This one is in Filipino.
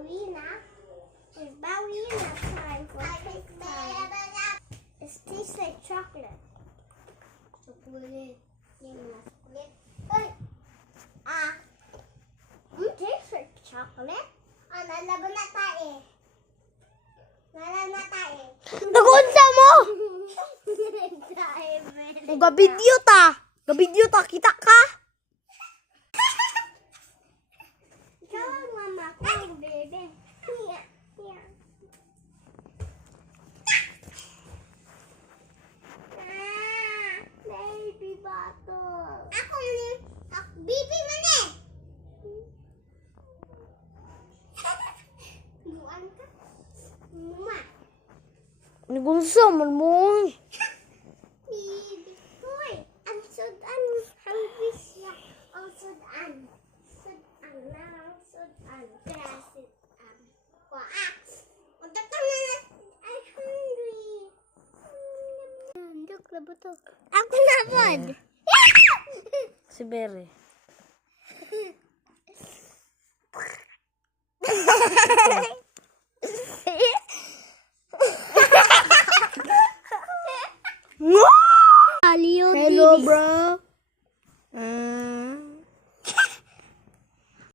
ballerina time for cake time. It tastes like chocolate. Chocolate. It tastes like chocolate. Nalaban na tayo. Nagunsa mo! Gabidyo ta, kita ka? Ikaw ang mama ko, baby. Yeah. Baby bottle. Ako baby man eh. Buwan ka? Mama. Nagunsa man mo. Baby boy. Ang sudan. Hungry siya. Ang sudan. Grasit. I'm hungry. Duk, labo to. Ako na pod. Si Berry.